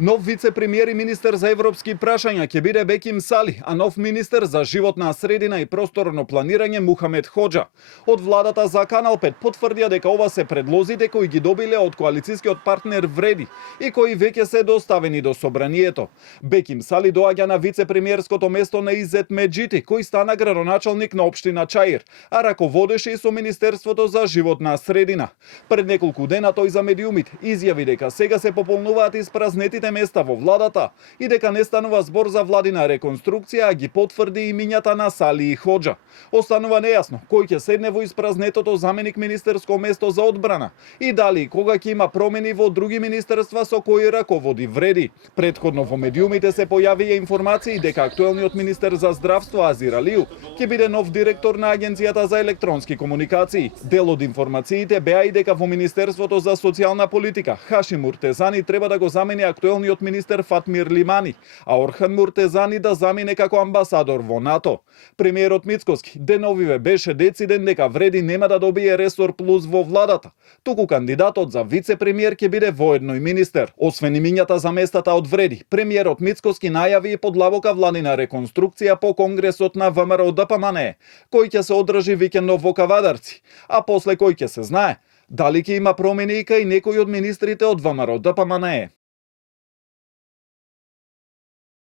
Нов вице-премиер и министер за европски прашања ќе биде Беким Сали, а нов министер за животна средина и просторно планирање Мухамед Хоџа. Од владата за Канал 5 потврдија дека ова се предлозите кои ги добиле од коалицијскиот партнер Вреди и кои веќе се доставени до собранието. Беким Сали доаѓа на вице-премиерското место на Изет Меджити, кој стана градоначалник на општина Чаир, а раководеше и со Министерството за животна средина. Пред неколку дена тој за медиумите изјави дека сега се пополнуваат испразнетите места во владата и дека не станува збор за владина реконструкција, а ги потврди имињата на Сали и Хоџа. Останува нејасно кој ќе седне во испразнетото заменик министерско место за одбрана и дали и кога ќе има промени во други министерства со кои раководи Вреди. Предходно во медиумите се појавија информации дека актуелниот министер за здравство Азир Алију ќе биде нов директор на Агенцијата за електронски комуникации. Дел од информациите беа и дека во Министерството за социјална политика Хашим Муртезани треба да го замени актуелниот министер Фатмир Лимани, а Орхан Муртезани да замине како амбасадор во НАТО. Премиерот Мицкоски деновиве беше дециден дека Вреди нема да добие ресор плюс во владата, туку кандидатот за вице-премиер ќе биде воедно и министер. Освен имињата за местата од Вреди, премиерот Мицкоски најави и подлабока владина реконструкција по конгресот на ВМРО ДПМНЕ, кој ќе се одржи викендов во Кавадарци, а после кој ќе се знае дали ќе има промени и кај некој од министрите од ВМРО ДПМНЕ.